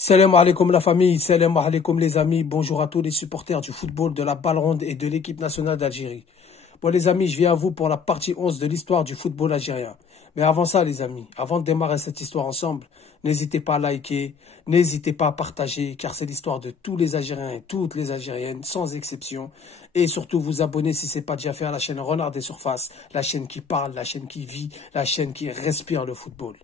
Salam alaikum la famille, salam alaikum les amis, bonjour à tous les supporters du football, de la balle ronde et de l'équipe nationale d'Algérie. Bon les amis, je viens à vous pour la partie 11 de l'histoire du football algérien. Mais avant ça les amis, avant de démarrer cette histoire ensemble, n'hésitez pas à liker, n'hésitez pas à partager, car c'est l'histoire de tous les Algériens et toutes les Algériennes, sans exception. Et surtout vous abonner si ce n'est pas déjà fait à la chaîne Renard des Surfaces, la chaîne qui parle, la chaîne qui vit, la chaîne qui respire le football.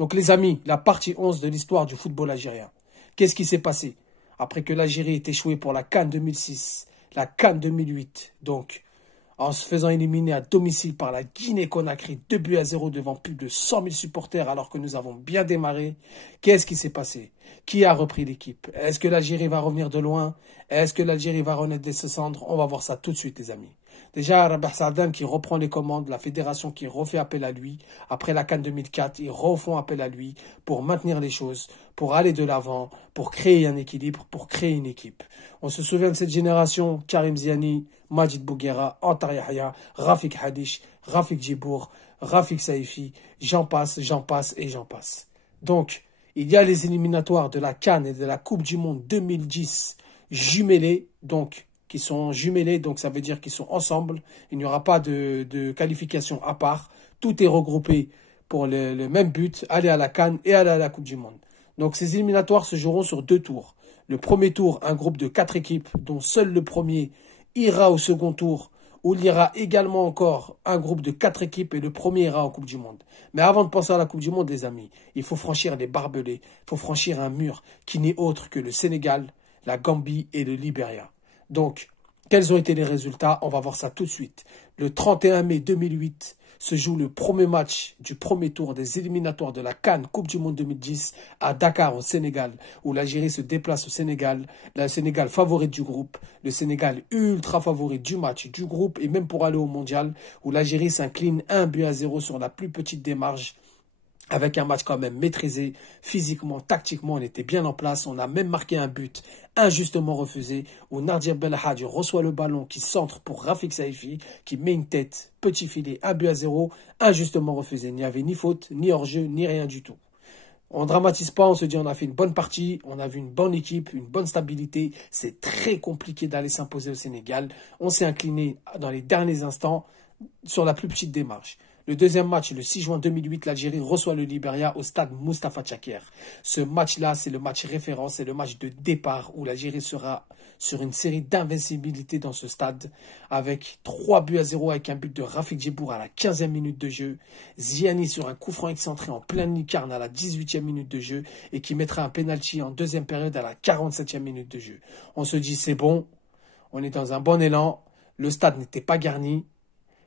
Donc les amis, la partie 11 de l'histoire du football algérien. Qu'est-ce qui s'est passé? Après que l'Algérie ait échoué pour la CAN 2006, la CAN 2008, donc en se faisant éliminer à domicile par la Guinée-Conakry, 2-0 devant plus de 100 000 supporters alors que nous avons bien démarré. Qu'est-ce qui s'est passé? Qui a repris l'équipe? Est-ce que l'Algérie va revenir de loin? Est-ce que l'Algérie va renaître de ses cendres? On va voir ça tout de suite les amis. Déjà, Rabah Saadane qui reprend les commandes, la fédération qui refait appel à lui. Après la CAN 2004, ils refont appel à lui pour maintenir les choses, pour aller de l'avant, pour créer un équilibre, pour créer une équipe. On se souvient de cette génération, Karim Ziani, Majid Bouguera, Antar Yahya, Rafik Hadish, Rafik Djibour, Rafik Saifi, j'en passe et j'en passe. Donc, il y a les éliminatoires de la CAN et de la Coupe du Monde 2010 jumelés, donc qui sont jumelés, donc ça veut dire qu'ils sont ensemble. Il n'y aura pas de qualification à part. Tout est regroupé pour le même but, aller à la CAN et aller à la Coupe du Monde. Donc ces éliminatoires se joueront sur 2 tours. Le premier tour, un groupe de 4 équipes, dont seul le premier ira au second tour, où il y aura également encore un groupe de 4 équipes et le premier ira en Coupe du Monde. Mais avant de penser à la Coupe du Monde, les amis, il faut franchir les barbelés, il faut franchir un mur qui n'est autre que le Sénégal, la Gambie et le Libéria. Donc, quels ont été les résultats? On va voir ça tout de suite. Le 31 mai 2008 se joue le premier match du premier tour des éliminatoires de la CAN Coupe du Monde 2010 à Dakar au Sénégal, où l'Algérie se déplace au Sénégal. Le Sénégal favori du groupe, le Sénégal ultra favori du match, du groupe et même pour aller au mondial, où l'Algérie s'incline 1-0 sur la plus petite des marges. Avec un match quand même maîtrisé, physiquement, tactiquement, on était bien en place. On a même marqué un but injustement refusé, où Nardia Belhadji reçoit le ballon qui centre pour Rafik Saifi, qui met une tête, petit filet, 1-0, injustement refusé. Il n'y avait ni faute, ni hors-jeu, ni rien du tout. On ne dramatise pas, on se dit on a fait une bonne partie, on a vu une bonne équipe, une bonne stabilité. C'est très compliqué d'aller s'imposer au Sénégal. On s'est incliné dans les derniers instants sur la plus petite démarche. Le deuxième match, le 6 juin 2008, l'Algérie reçoit le Libéria au stade Moustapha Tchaker. Ce match-là, c'est le match référence, c'est le match de départ où l'Algérie sera sur une série d'invincibilité dans ce stade avec 3-0 avec un but de Rafik Djibour à la 15e minute de jeu, Ziani sur un coup franc excentré en pleine lucarne à la 18e minute de jeu et qui mettra un penalty en deuxième période à la 47e minute de jeu. On se dit c'est bon, on est dans un bon élan, le stade n'était pas garni,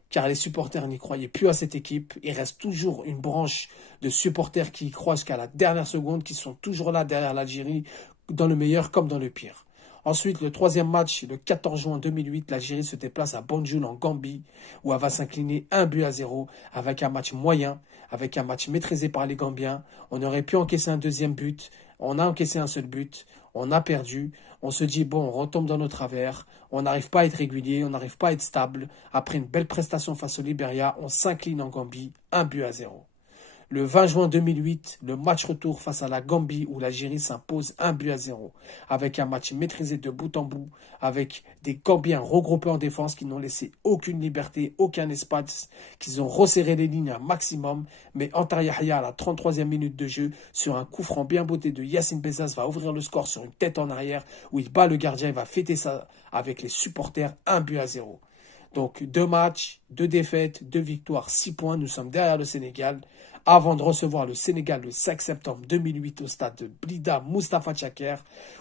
car les supporters n'y croyaient plus à cette équipe. Il reste toujours une branche de supporters qui y croient jusqu'à la dernière seconde, qui sont toujours là derrière l'Algérie, dans le meilleur comme dans le pire. Ensuite, le troisième match, le 14 juin 2008, l'Algérie se déplace à Banjul en Gambie, où elle va s'incliner 1-0 avec un match moyen, avec un match maîtrisé par les Gambiens. On aurait pu encaisser un deuxième but, on a encaissé un seul but, on a perdu, on se dit bon, on retombe dans nos travers, on n'arrive pas à être régulier, on n'arrive pas à être stable. Après une belle prestation face au Libéria, on s'incline en Gambie, 1-0. Le 20 juin 2008, le match retour face à la Gambie où l'Algérie s'impose 1-0 avec un match maîtrisé de bout en bout, avec des Gambiens regroupés en défense qui n'ont laissé aucune liberté, aucun espace, qui ont resserré les lignes un maximum, mais Antar Yahya à la 33e minute de jeu, sur un coup franc bien botté de Yassine Bezaz, va ouvrir le score sur une tête en arrière où il bat le gardien et va fêter ça avec les supporters 1-0. Donc 2 matchs, 2 défaites, 2 victoires, 6 points, nous sommes derrière le Sénégal, avant de recevoir le Sénégal le 5 septembre 2008 au stade de Blida Moustapha Tchaker,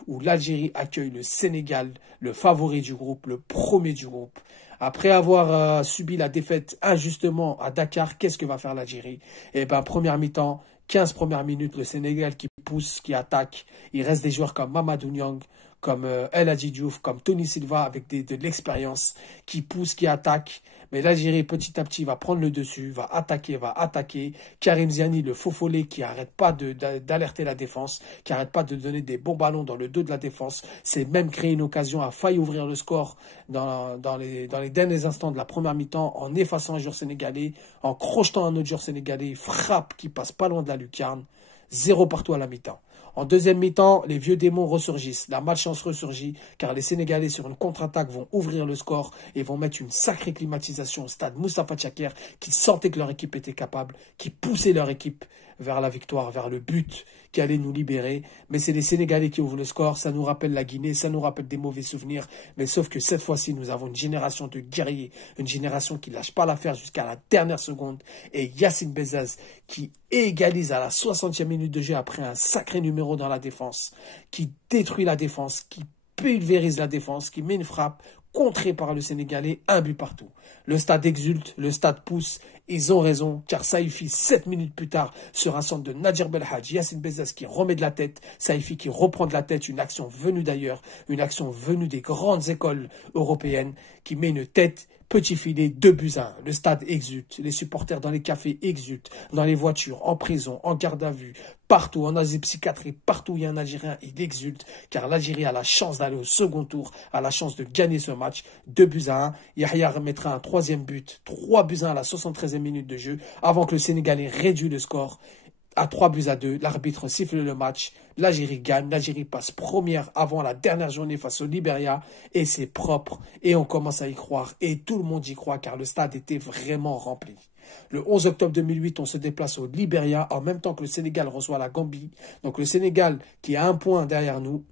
où l'Algérie accueille le Sénégal, le favori du groupe, le premier du groupe. Après avoir subi la défaite injustement à Dakar, qu'est-ce que va faire l'Algérie? Eh bien, première mi-temps, 15 premières minutes, le Sénégal qui pousse, qui attaque. Il reste des joueurs comme Mamadou Niang, comme El Hadji Diouf, comme Tony Silva avec de l'expérience, qui pousse, qui attaque. Mais l'Algérie, petit à petit, va prendre le dessus, va attaquer. Karim Ziani, le faux follet, qui n'arrête pas d'alerter la défense, qui n'arrête pas de donner des bons ballons dans le dos de la défense, s'est même créé une occasion, a failli ouvrir le score dans les derniers instants de la première mi-temps, en effaçant un joueur sénégalais, en crochetant un autre joueur sénégalais, frappe qui passe pas loin de la lucarne, 0 partout à la mi-temps. En deuxième mi-temps, les vieux démons ressurgissent. La malchance ressurgit car les Sénégalais sur une contre-attaque vont ouvrir le score et vont mettre une sacrée climatisation au stade Moustapha Tchaker qui sentait que leur équipe était capable, qui poussait leur équipe vers la victoire, vers le but qui allait nous libérer. Mais c'est les Sénégalais qui ouvrent le score. Ça nous rappelle la Guinée, ça nous rappelle des mauvais souvenirs. Mais sauf que cette fois-ci, nous avons une génération de guerriers, une génération qui ne lâche pas l'affaire jusqu'à la dernière seconde. Et Yacine Bezzaz qui égalise à la 60e minute de jeu après un sacré numéro dans la défense, qui détruit la défense, qui pulvérise la défense, qui met une frappe contrée par le Sénégalais, un but partout. Le stade exulte, le stade pousse, ils ont raison, car Saïfi, 7 minutes plus tard, sur un centre de Nadir Belhadj, Yacine Bezzaz qui remet de la tête, Saïfi qui reprend de la tête, une action venue d'ailleurs, une action venue des grandes écoles européennes, qui met une tête, petit filet, 2-1. Le stade exulte, les supporters dans les cafés exultent, dans les voitures, en prison, en garde à vue, partout, en asile psychiatrique, partout où il y a un Algérien, il exulte, car l'Algérie a la chance d'aller au second tour, a la chance de gagner ce match, 2-1. Yahya remettra un troisième but, 3-1 à la 73e minute de jeu, avant que le Sénégalais réduise le score à 3-2. L'arbitre siffle le match, l'Algérie gagne, l'Algérie passe première avant la dernière journée face au Libéria, et c'est propre, et on commence à y croire, et tout le monde y croit, car le stade était vraiment rempli. Le 11 octobre 2008, on se déplace au Libéria en même temps que le Sénégal reçoit la Gambie. Donc le Sénégal, qui a un point derrière nous,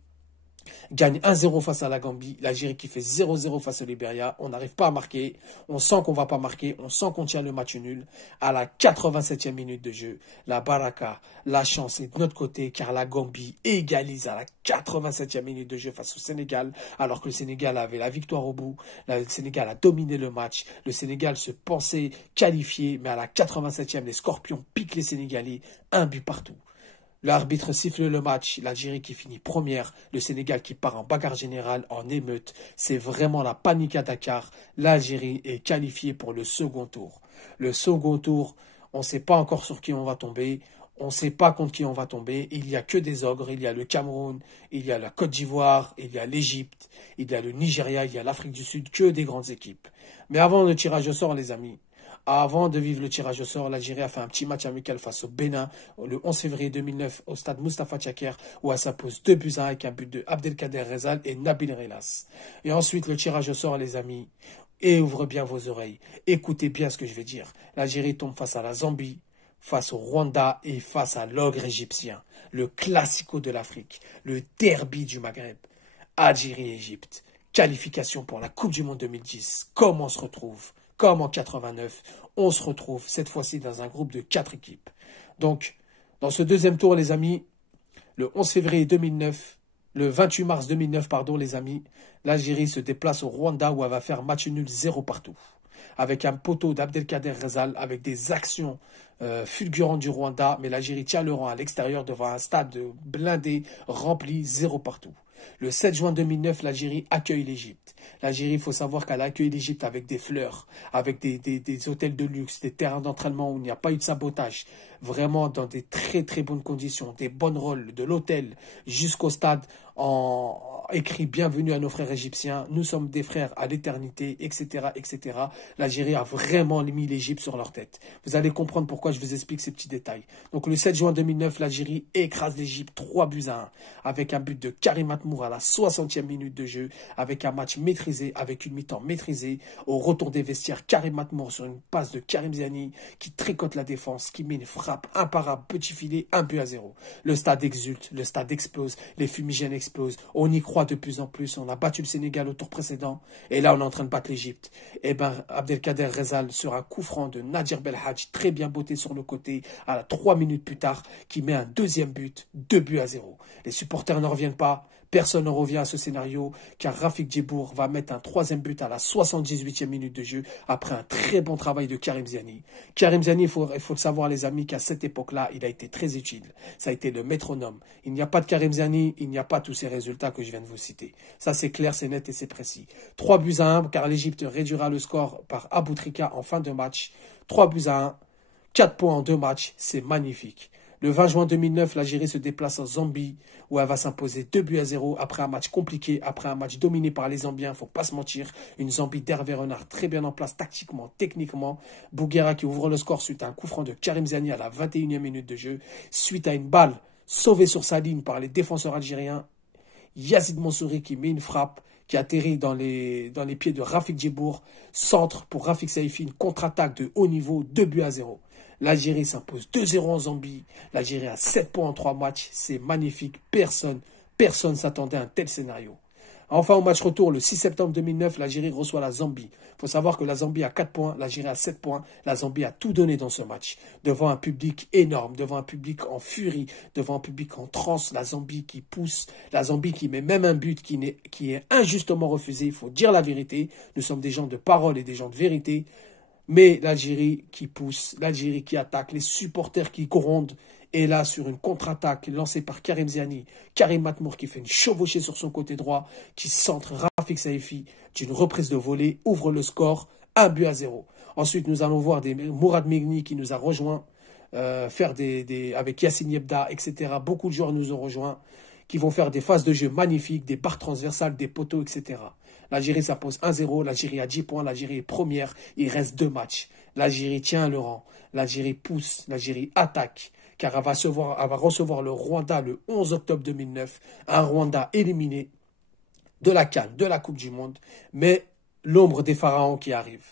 gagne 1-0 face à la Gambie. L'Algérie qui fait 0-0 face au Libéria. On n'arrive pas à marquer. On sent qu'on ne va pas marquer. On sent qu'on tient le match nul. À la 87e minute de jeu, la baraka, la chance est de notre côté car la Gambie égalise à la 87e minute de jeu face au Sénégal. Alors que le Sénégal avait la victoire au bout. Le Sénégal a dominé le match. Le Sénégal se pensait qualifié. Mais à la 87e, les Scorpions piquent les Sénégalais. Un but partout. L'arbitre siffle le match, l'Algérie qui finit première, le Sénégal qui part en bagarre générale, en émeute. C'est vraiment la panique à Dakar. L'Algérie est qualifiée pour le second tour. Le second tour, on ne sait pas encore sur qui on va tomber. On ne sait pas contre qui on va tomber. Il n'y a que des ogres. Il y a le Cameroun, il y a la Côte d'Ivoire, il y a l'Égypte, il y a le Nigeria, il y a l'Afrique du Sud, que des grandes équipes. Mais avant le tirage au sort, les amis, avant de vivre le tirage au sort, l'Algérie a fait un petit match amical face au Bénin le 11 février 2009 au stade Moustapha Tchaker où elle s'impose 2-1 avec un but de Abdelkader Rezal et Nabil Relas. Et ensuite le tirage au sort, les amis. Et ouvrez bien vos oreilles. Écoutez bien ce que je vais dire. L'Algérie tombe face à la Zambie, face au Rwanda et face à l'ogre égyptien. Le classico de l'Afrique, le derby du Maghreb. Algérie-Égypte. Qualification pour la Coupe du Monde 2010. Comment on se retrouve? Comme en 89, on se retrouve cette fois-ci dans un groupe de 4 équipes. Donc, dans ce deuxième tour, les amis, le 11 février 2009, le 28 mars 2009, pardon, les amis, l'Algérie se déplace au Rwanda où elle va faire match nul 0 partout. Avec un poteau d'Abdelkader Rezal, avec des actions fulgurantes du Rwanda, mais l'Algérie tient le rang à l'extérieur devant un stade blindé, rempli, 0 partout. Le 7 juin 2009, l'Algérie accueille l'Égypte. L'Algérie, il faut savoir qu'elle a accueilli l'Égypte avec des fleurs, avec des hôtels de luxe, des terrains d'entraînement où il n'y a pas eu de sabotage. Vraiment dans des très très bonnes conditions, des bonnes rôles, de l'hôtel jusqu'au stade en écrit bienvenue à nos frères égyptiens, nous sommes des frères à l'éternité, etc., etc. L'Algérie a vraiment mis l'Égypte sur leur tête. Vous allez comprendre pourquoi je vous explique ces petits détails. Donc le 7 juin 2009, l'Algérie écrase l'Égypte 3-1 avec un but de Karim Atmour à la 60e minute de jeu, avec un match maîtrisé, avec une mi-temps maîtrisée. Au retour des vestiaires, Karim Atmour sur une passe de Karim Ziani qui tricote la défense, qui met une frappe imparable, petit filet, 1-0. Le stade exulte, le stade explose, les fumigènes explosent, on y croit de plus en plus, on a battu le Sénégal au tour précédent, et là on est en train de battre l'Égypte. Et ben Abdelkader Rezal sur un coup franc de Nadir Belhadj, très bien botté sur le côté, à la 3 minutes plus tard, qui met un deuxième but, 2-0. Les supporters ne reviennent pas, personne ne revient à ce scénario, car Rafik Djibour va mettre un troisième but à la 78e minute de jeu, après un très bon travail de Karim Ziani. Karim Ziani, il faut le savoir les amis, qu'à cette époque-là, il a été très utile. Ça a été le métronome. Il n'y a pas de Karim Ziani, il n'y a pas tous ces résultats que je viens de vous citer. Ça c'est clair, c'est net et c'est précis. 3-1, car l'Égypte réduira le score par Aboutrika en fin de match. 3-1, 4 points en 2 matchs, c'est magnifique. Le 20 juin 2009, l'Algérie se déplace en Zambie où elle va s'imposer 2-0 après un match compliqué, après un match dominé par les Zambiens, faut pas se mentir. Une Zambie d'Hervé Renard très bien en place tactiquement, techniquement. Bouguera qui ouvre le score suite à un coup franc de Karim Ziani à la 21e minute de jeu, suite à une balle sauvé sur sa ligne par les défenseurs algériens. Yazid Mansouri qui met une frappe, qui atterrit dans les pieds de Rafik Djibour. Centre pour Rafik Saifi, une contre-attaque de haut niveau, 2-0. L'Algérie s'impose 2-0 en Zambie. L'Algérie a 7 points en 3 matchs. C'est magnifique. Personne ne s'attendait à un tel scénario. Enfin, au match retour, le 6 septembre 2009, l'Algérie reçoit la Zambie. Il faut savoir que la Zambie a 4 points, l'Algérie a 7 points. La Zambie a tout donné dans ce match. Devant un public énorme, devant un public en furie, devant un public en transe, la Zambie qui pousse, la Zambie qui met même un but qui est injustement refusé. Il faut dire la vérité. Nous sommes des gens de parole et des gens de vérité. Mais l'Algérie qui pousse, l'Algérie qui attaque, les supporters qui grondent. Et là, sur une contre-attaque lancée par Karim Ziani, Karim Matmour qui fait une chevauchée sur son côté droit, qui centre Rafik Saifi d'une reprise de volée, ouvre le score, 1-0. Ensuite, nous allons voir Mourad Migni qui nous a rejoint, faire avec Yassine Yebda, etc. Beaucoup de joueurs nous ont rejoints, qui vont faire des phases de jeu magnifiques, des barres transversales, des poteaux, etc. L'Algérie s'impose 1-0, l'Algérie a 10 points, l'Algérie est première, il reste 2 matchs. L'Algérie tient le rang, l'Algérie pousse, l'Algérie attaque. Car elle va recevoir le Rwanda le 11 octobre 2009, un Rwanda éliminé de la CAN, de la Coupe du Monde, mais l'ombre des pharaons qui arrive.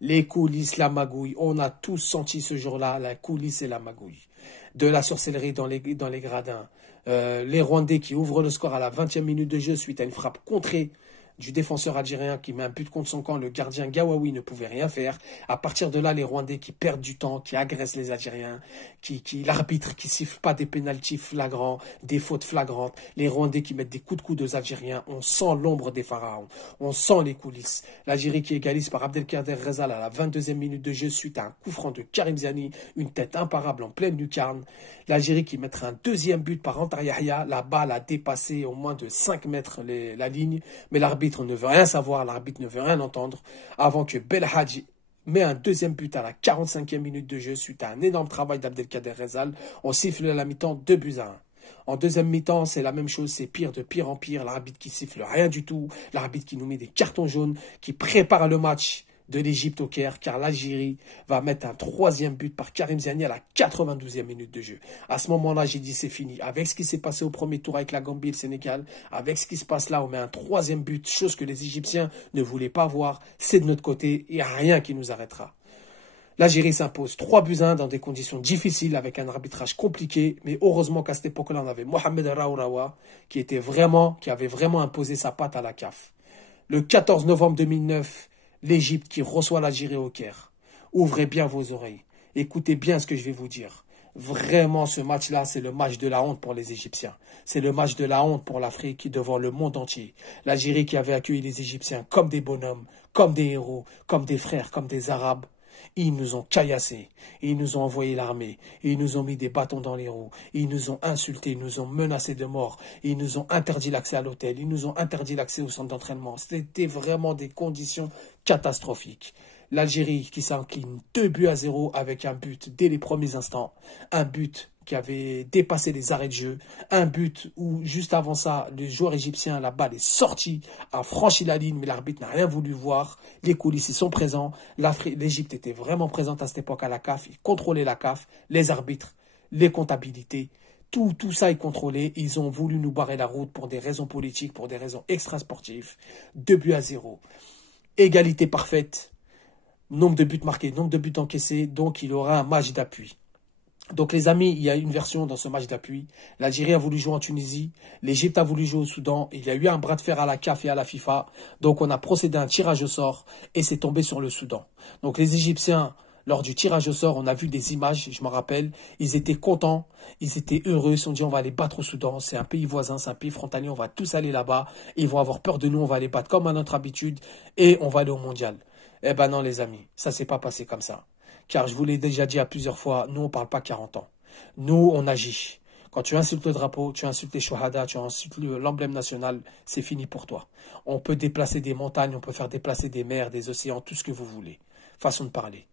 Les coulisses, la magouille, on a tous senti ce jour-là, la coulisse et la magouille. De la sorcellerie dans les gradins. Les Rwandais qui ouvrent le score à la 20e minute de jeu suite à une frappe contrée du défenseur algérien qui met un but contre son camp, le gardien Gawawi ne pouvait rien faire. À partir de là, les Rwandais qui perdent du temps, qui agressent les Algériens, l'arbitre qui siffle pas des pénaltys flagrants, des fautes flagrantes, les Rwandais qui mettent des coups de coude aux Algériens. On sent l'ombre des pharaons, on sent les coulisses. L'Algérie qui égalise par Abdelkader Rezal à la 22e minute de jeu suite à un coup franc de Karim Ziani, une tête imparable en pleine lucarne. L'Algérie qui mettra un deuxième but par Antar Yahya, la balle a dépassé au moins de 5 mètres la ligne, mais l'arbitre ne veut rien savoir, l'arbitre ne veut rien entendre, avant que Belhadji met un deuxième but à la 45e minute de jeu suite à un énorme travail d'Abdelkader Rezal. On siffle à la mi-temps 2-1. En deuxième mi-temps, c'est la même chose, c'est pire de pire en pire, l'arbitre qui siffle rien du tout, l'arbitre qui nous met des cartons jaunes, qui prépare le match de l'Égypte au Caire, car l'Algérie va mettre un 3e but par Karim Ziani à la 92e minute de jeu. À ce moment-là, j'ai dit c'est fini. Avec ce qui s'est passé au premier tour avec la Gambie et le Sénégal, avec ce qui se passe là, on met un 3e but, chose que les Égyptiens ne voulaient pas voir. C'est de notre côté, il n'y a rien qui nous arrêtera. L'Algérie s'impose 3-1 dans des conditions difficiles avec un arbitrage compliqué, mais heureusement qu'à cette époque-là, on avait Mohamed Raourawa qui avait vraiment imposé sa patte à la CAF. Le 14 novembre 2009, l'Égypte qui reçoit l'Algérie au Caire. Ouvrez bien vos oreilles. Écoutez bien ce que je vais vous dire. Vraiment, ce match-là, c'est le match de la honte pour les Égyptiens. C'est le match de la honte pour l'Afrique devant le monde entier. L'Algérie qui avait accueilli les Égyptiens comme des bonhommes, comme des héros, comme des frères, comme des Arabes. Ils nous ont caillassés, ils nous ont envoyé l'armée, ils nous ont mis des bâtons dans les roues, ils nous ont insultés, ils nous ont menacés de mort, ils nous ont interdit l'accès à l'hôtel, ils nous ont interdit l'accès au centre d'entraînement. C'était vraiment des conditions catastrophiques. L'Algérie qui s'incline 2-0 avec un but dès les premiers instants, un but qui avait dépassé les arrêts de jeu, un but où juste avant ça, le joueur égyptien, la balle est sortie, a franchi la ligne, mais l'arbitre n'a rien voulu voir, les coulisses y sont présents, l'Égypte était vraiment présente à cette époque à la CAF, il contrôlait la CAF, les arbitres, les comptabilités, tout ça est contrôlé, ils ont voulu nous barrer la route pour des raisons politiques, pour des raisons extrasportives, 2-0, égalité parfaite, nombre de buts marqués, nombre de buts encaissés, donc il aura un match d'appui. Donc les amis, il y a une version dans ce match d'appui. L'Algérie a voulu jouer en Tunisie, l'Égypte a voulu jouer au Soudan, il y a eu un bras de fer à la CAF et à la FIFA. Donc on a procédé à un tirage au sort et c'est tombé sur le Soudan. Donc les Égyptiens, lors du tirage au sort, on a vu des images, je me rappelle, ils étaient contents, ils étaient heureux, ils se sont dit on va aller battre au Soudan, c'est un pays voisin, c'est un pays frontalier, on va tous aller là-bas, ils vont avoir peur de nous, on va les battre comme à notre habitude et on va aller au mondial. Eh ben non les amis, ça s'est pas passé comme ça. Car je vous l'ai déjà dit à plusieurs fois, nous on ne parle pas 40 ans. Nous on agit. Quand tu insultes le drapeau, tu insultes les Shohada, tu insultes l'emblème national, c'est fini pour toi. On peut déplacer des montagnes, on peut faire déplacer des mers, des océans, tout ce que vous voulez. Façon de parler.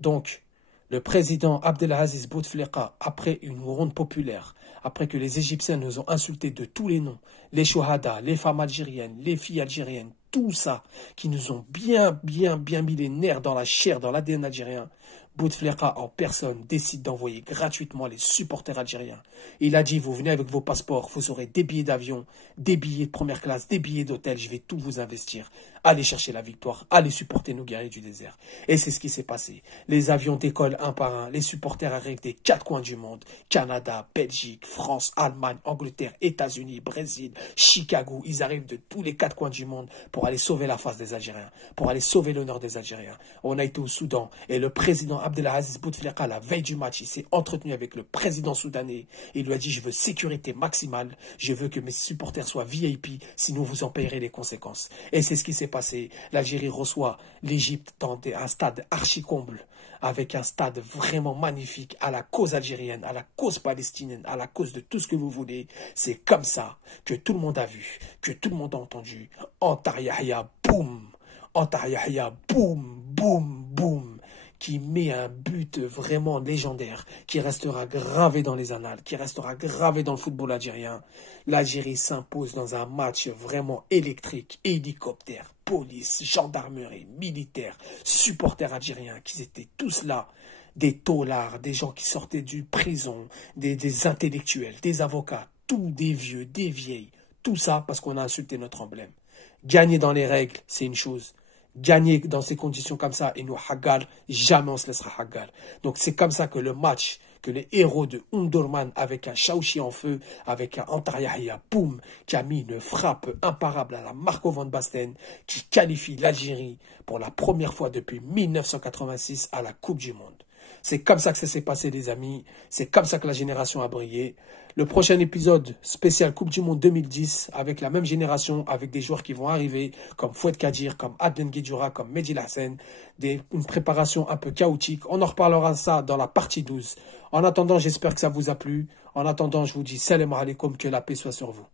Donc, le président Abdelaziz Bouteflika, après une ronde populaire, après que les Égyptiens nous ont insultés de tous les noms, les Shohada, les femmes algériennes, les filles algériennes, tout ça, qui nous ont bien mis les nerfs dans la chair, dans l'ADN algérien, Bouteflika en personne décide d'envoyer gratuitement les supporters algériens. Il a dit, vous venez avec vos passeports, vous aurez des billets d'avion, des billets de première classe, des billets d'hôtel, je vais tout vous investir. Allez chercher la victoire, allez supporter nos guerriers du désert. Et c'est ce qui s'est passé. Les avions décollent un par un, les supporters arrivent des 4 coins du monde. Canada, Belgique, France, Allemagne, Angleterre, États-Unis, Brésil, Chicago. Ils arrivent de tous les 4 coins du monde pour aller sauver la face des Algériens, pour aller sauver l'honneur des Algériens. On a été au Soudan et le président Abdelaziz Bouteflika, la veille du match, il s'est entretenu avec le président soudanais. Il lui a dit, je veux sécurité maximale, je veux que mes supporters soient VIP, sinon vous en payerez les conséquences. Et c'est ce qui s'est passé. L'Algérie reçoit l'Égypte dans un stade archi-comble, avec un stade vraiment magnifique à la cause algérienne, à la cause palestinienne, à la cause de tout ce que vous voulez. C'est comme ça que tout le monde a vu, que tout le monde a entendu. Antar Yahya, boum! Antar Yahya, boum, boum, boum! Qui met un but vraiment légendaire, qui restera gravé dans les annales, qui restera gravé dans le football algérien. L'Algérie s'impose dans un match vraiment électrique, hélicoptère, police, gendarmerie, militaire, supporters algériens, qui étaient tous là, des taulards, des gens qui sortaient du prison, des intellectuels, des avocats, tous des vieux, des vieilles, tout ça parce qu'on a insulté notre emblème. Gagner dans les règles, c'est une chose. Gagner dans ces conditions comme ça et nous hagal, jamais on se laissera hagal. Donc c'est comme ça que le match, que les héros de Omdurman avec un Chaouchi en feu, avec un Antar Yahya, boum, qui a mis une frappe imparable à la Marco van Basten, qui qualifie l'Algérie pour la première fois depuis 1986 à la Coupe du Monde. C'est comme ça que ça s'est passé, les amis. C'est comme ça que la génération a brillé. Le prochain épisode spécial Coupe du Monde 2010, avec la même génération, avec des joueurs qui vont arriver, comme Fouad Kadir, comme Adnan Guedjoura, comme Mehdi Lassen, une préparation un peu chaotique. On en reparlera ça dans la partie 12. En attendant, j'espère que ça vous a plu. En attendant, je vous dis salam alaikum, que la paix soit sur vous.